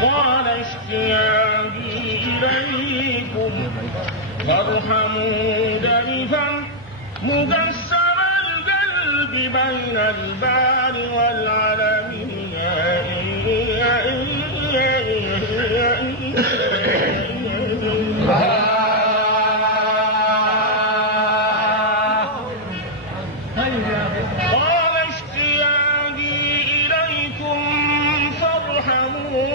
قال اشتياقي إليكم فارحموا درفا مقسم القلب بين البار والعلم قال اشتياقي إليكم فارحموا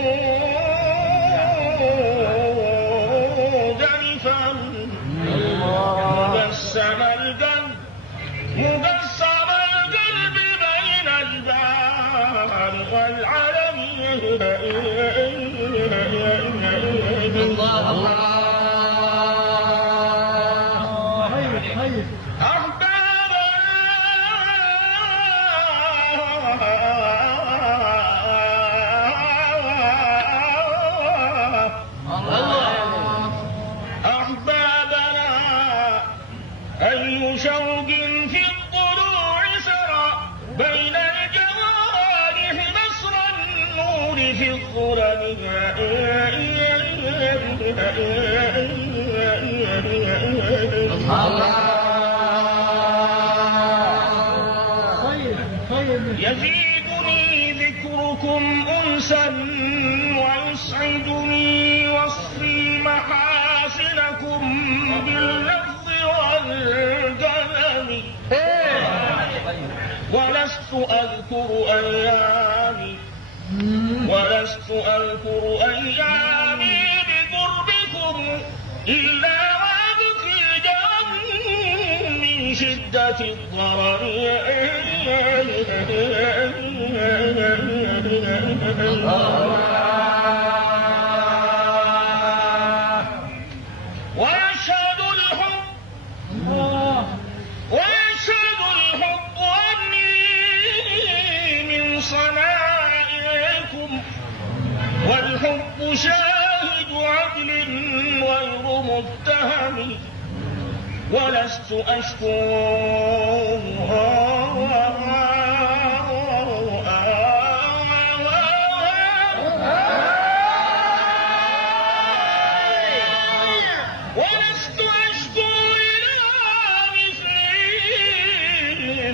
درفا مقسم القلب بين البار والعلم أحبابنا أي شوق في الضلوع سرى بين الجوارح نصر النور في الظلم يزيدني ذكركم أنسا ويسعدني وصفي محاسنكم باللفظ والقلم ولست أذكر أيامي بقربكم إلا وأبكي جرا من شدة الضرر ويشهد الحب أني من صنائعكم والحب شاهد عدل غير متهم ولست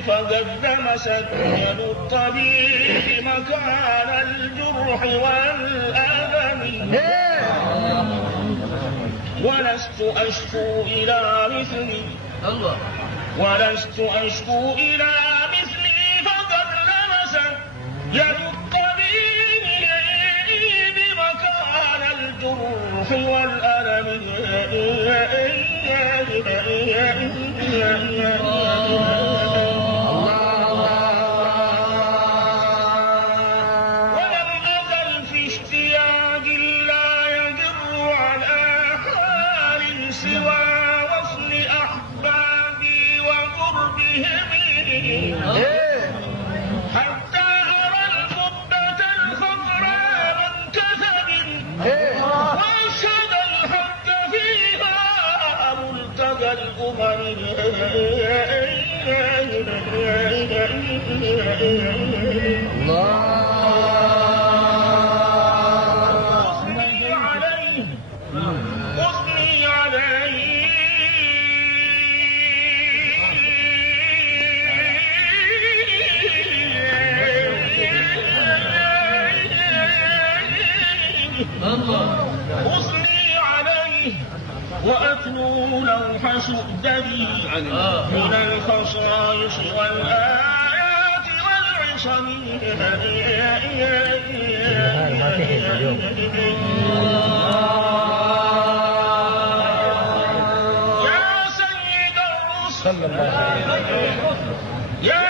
فقد دمست يد الطبيب مكان الجرح والألم ولست أشكو إلى مثلي فقد لمست يد الطبيب مكان الجرح والألم حتى أرى القبة الخضراء من كثب وأشهد الحق فيها ملتقى الأمم أثني عليه وأتلو لوح سؤددي من الخصائص والآيات والعصم يا سيد الرسل يا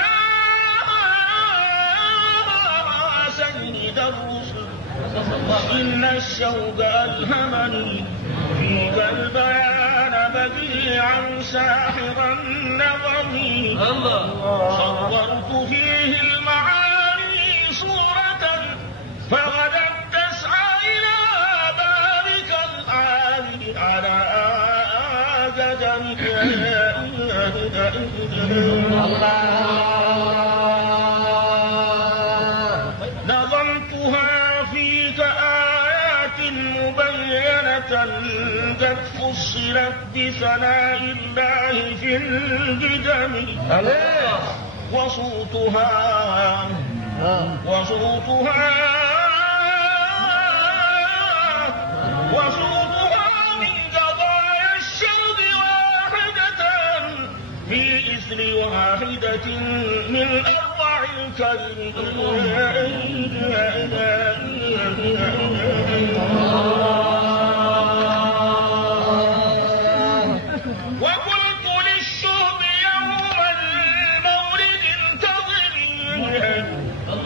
سيد الرسل إن الشوق ألهمني فيك البيان بديعا ساحرا نظمي صورت فيه المعاني صورة فغدت تسعى إلى بابك العالي على قدمك الله ثناء الله في القدم وصوتها من قضايا الشرب واحدة في إثر واحدة من أربع الكلم. وقلت للشوب يوم المولد انتظري،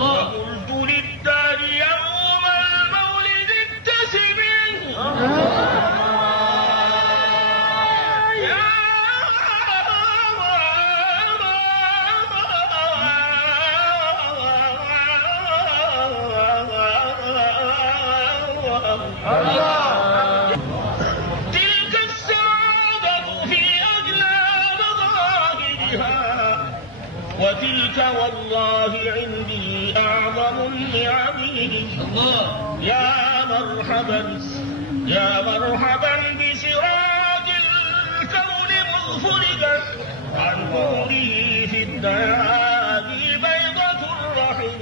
وقلت للدار يوم المولد ابتسمي. تلك السعادة في أجلى مظاهرها، وتلك والله عندي أعظم النعم. يا مرحبا بسراج الكون مغفردا عن نوره في الديالي بيضة الرحم.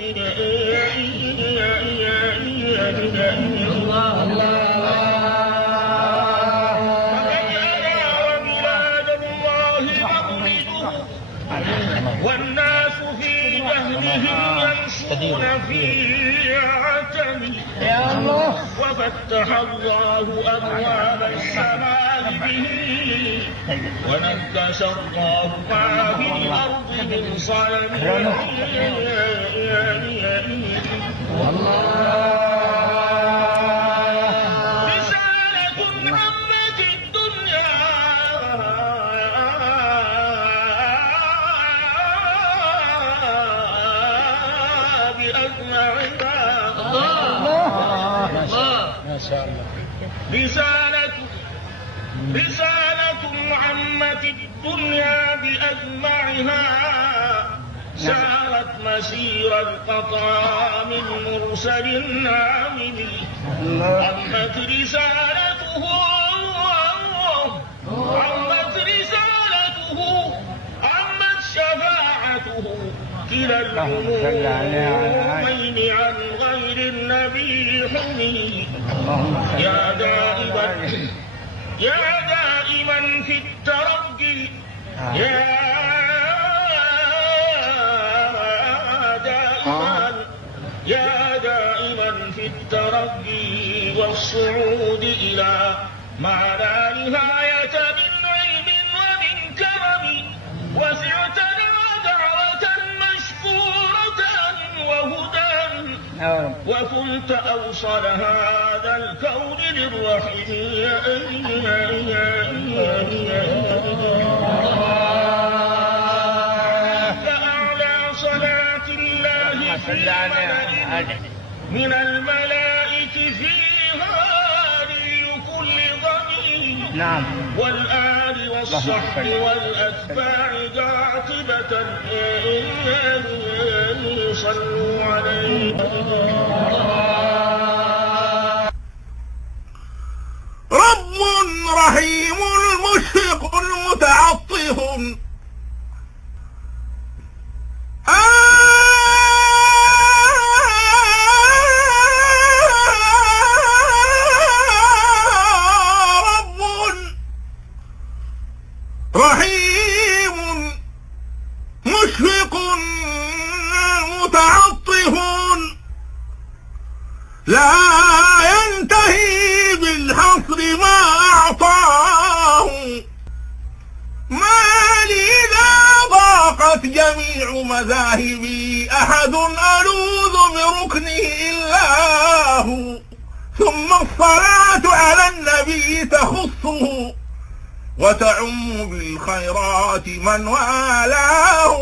والناس في جهلهم يمشون في عتم، وفتح الله أبواب السماء به، ونكس الله ما في الأرض من صنم. رسالة عمت الدنيا ما شاء الله. رسالة عمت الدنيا بأجمعها، سارت مسير القطا من مرسل عامل. عمت رسالته عمت شفاعته كلا الأمومين عن غير النبي حمي. يا دائما في الترقي، يا دائما في الترقي والصعود إلى ما لا نهاية من علم ومن كرم. وسعتنا دعوة مشكورة وهدى، وكنت أوصل هذا الكون للرحيم. فأعلى صلاة الله في ملأ من الملائك فيها لكل ضمير. والآل والصحب والأتباع قاطبة صلوا عليه. رب رحيم مشفق متعطف، رب رحيم مشفق متعطف، لا ينتهي بالحصر ما أعطاه. ما لي إذا ضاقت جميع مذاهبي أحد ألوذ بركنه إلا هو. ثم الصلاة على النبي تخصه، وتعم بالخيرات من والاه.